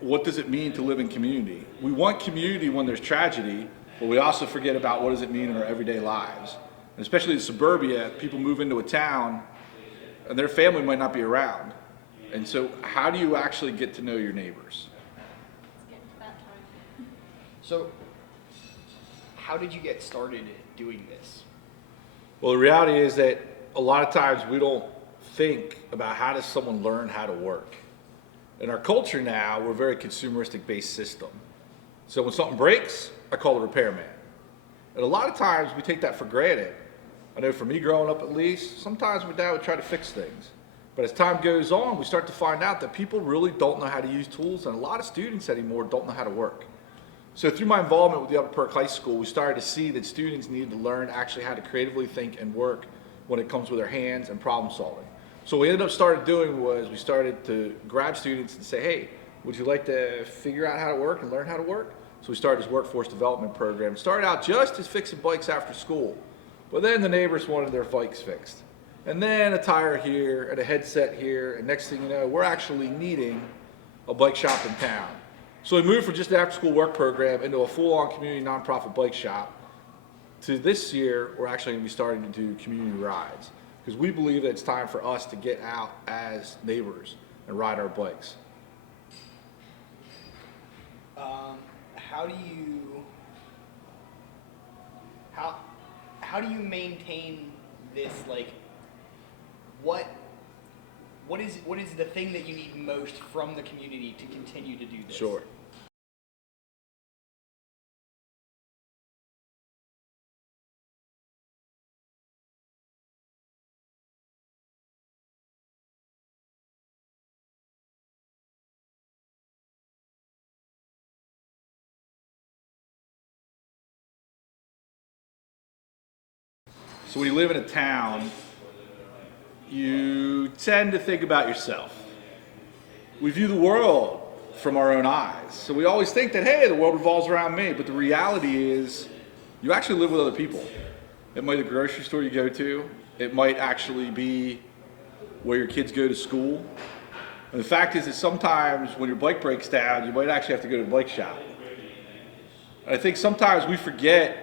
what does it mean to live in community? We want community when there's tragedy, but we also forget about what does it mean in our everyday lives. And especially in suburbia, people move into a town and their family might not be around. And so how do you actually get to know your neighbors? It's getting to that time. So, how did you get started doing this? Well, the reality is that a lot of times we don't think about how does someone learn how to work. In our culture now, we're a very consumeristic based system. So when something breaks, I call the repairman. And a lot of times we take that for granted. I know for me growing up at least, sometimes my dad would try to fix things. But as time goes on, we start to find out that people really don't know how to use tools, and a lot of students anymore don't know how to work. So through my involvement with the Upper Perk High School, we started to see that students needed to learn actually how to creatively think and work when it comes with their hands and problem solving. So what we ended up started doing was we started to grab students and say, hey, would you like to figure out how to work and learn how to work? So we started this workforce development program. It started out just as fixing bikes after school, but then the neighbors wanted their bikes fixed. And then a tire here and a headset here, and next thing you know, we're actually needing a bike shop in town. So we moved from just an after-school work program into a full-on community nonprofit bike shop. To this year, we're actually going to be starting to do community rides because we believe that it's time for us to get out as neighbors and ride our bikes. How do you maintain this, like, what is the thing that you need most from the community to continue to do this? Sure. So when you live in a town, you tend to think about yourself. We view the world from our own eyes. So we always think that, hey, the world revolves around me. But the reality is you actually live with other people. It might be the grocery store you go to. It might actually be where your kids go to school. And the fact is that sometimes when your bike breaks down, you might actually have to go to the bike shop. And I think sometimes we forget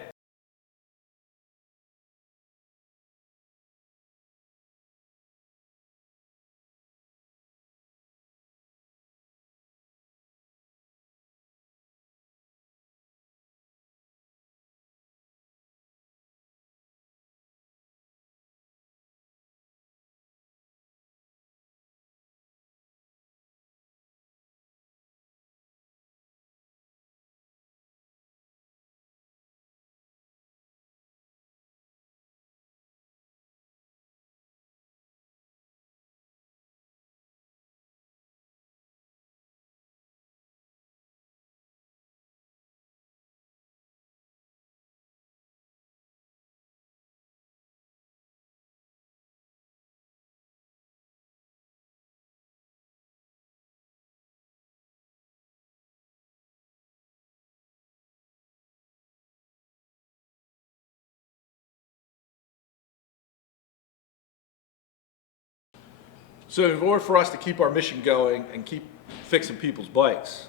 So in order for us to keep our mission going and keep fixing people's bikes,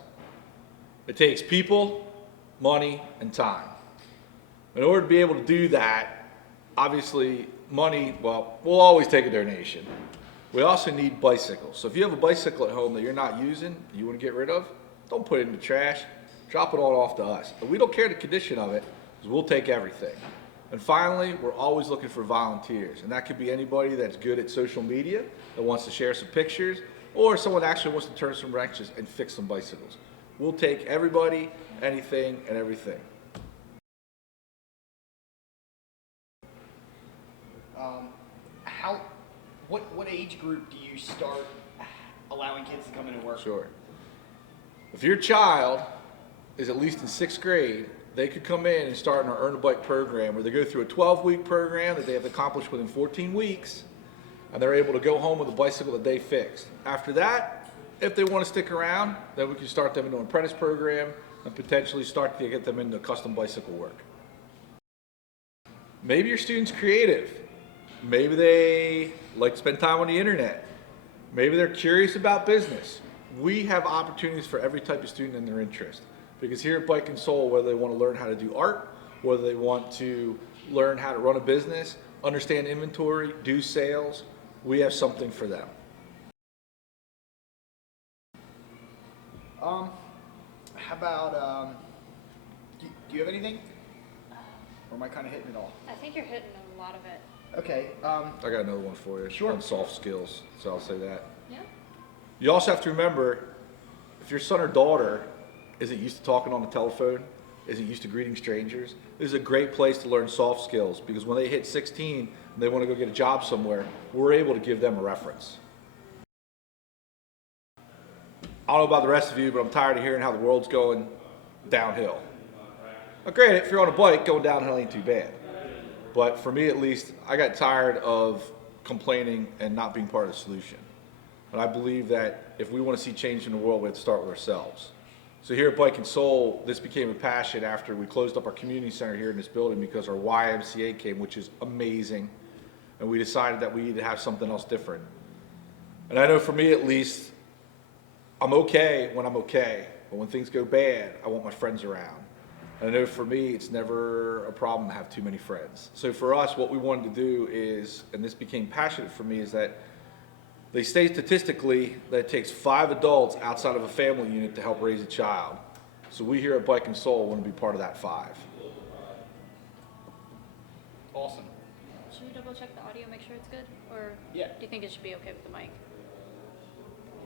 it takes people, money, and time. In order to be able to do that, obviously money, well, we'll always take a donation. We also need bicycles. So if you have a bicycle at home that you're not using, you want to get rid of, don't put it in the trash, drop it all off to us. But we don't care the condition of it, because we'll take everything. And finally, we're always looking for volunteers. And that could be anybody that's good at social media, that wants to share some pictures, or someone actually wants to turn some wrenches and fix some bicycles. We'll take everybody, anything, and everything. What age group do you start allowing kids to come in and work? Sure. If your child is at least in 6th grade, they could come in and start in our Earn a Bike program where they go through a 12-week program that they have to accomplish within 14 weeks, and they're able to go home with a bicycle that they fixed. After that, if they want to stick around, then we can start them into an apprentice program and potentially start to get them into custom bicycle work. Maybe your student's creative. Maybe they like to spend time on the internet. Maybe they're curious about business. we have opportunities for every type of student and their interest. Because here at Bike and Soul, whether they want to learn how to do art, whether they want to learn how to run a business, understand inventory, do sales, we have something for them. How about, do you have anything? Or am I kind of hitting it all? I think you're hitting a lot of it. Okay, I got another one for you. Sure. On soft skills, so I'll say that. Yeah. You also have to remember, if your son or daughter isn't used to talking on the telephone, isn't used to greeting strangers, this is a great place to learn soft skills, because when they hit 16 and they want to go get a job somewhere, we're able to give them a reference. I don't know about the rest of you, but I'm tired of hearing how the world's going downhill. Now, granted, if you're on a bike, going downhill ain't too bad. But for me at least, I got tired of complaining and not being part of the solution. And I believe that if we want to see change in the world, we have to start with ourselves. So here at Bike and Soul, this became a passion after we closed up our community center here in this building because our YMCA came, which is amazing. And we decided that we need to have something else different. And I know for me at least, I'm okay when I'm okay, but when things go bad, I want my friends around. And I know for me, it's never a problem to have too many friends. So for us, what we wanted to do is, and this became passionate for me, is that they say statistically that it takes 5 adults outside of a family unit to help raise a child. So we here at Bike and Soul want to be part of that 5. awesome. Should we double check the audio, make sure it's good? Or Yeah. do you think it should be okay with the mic?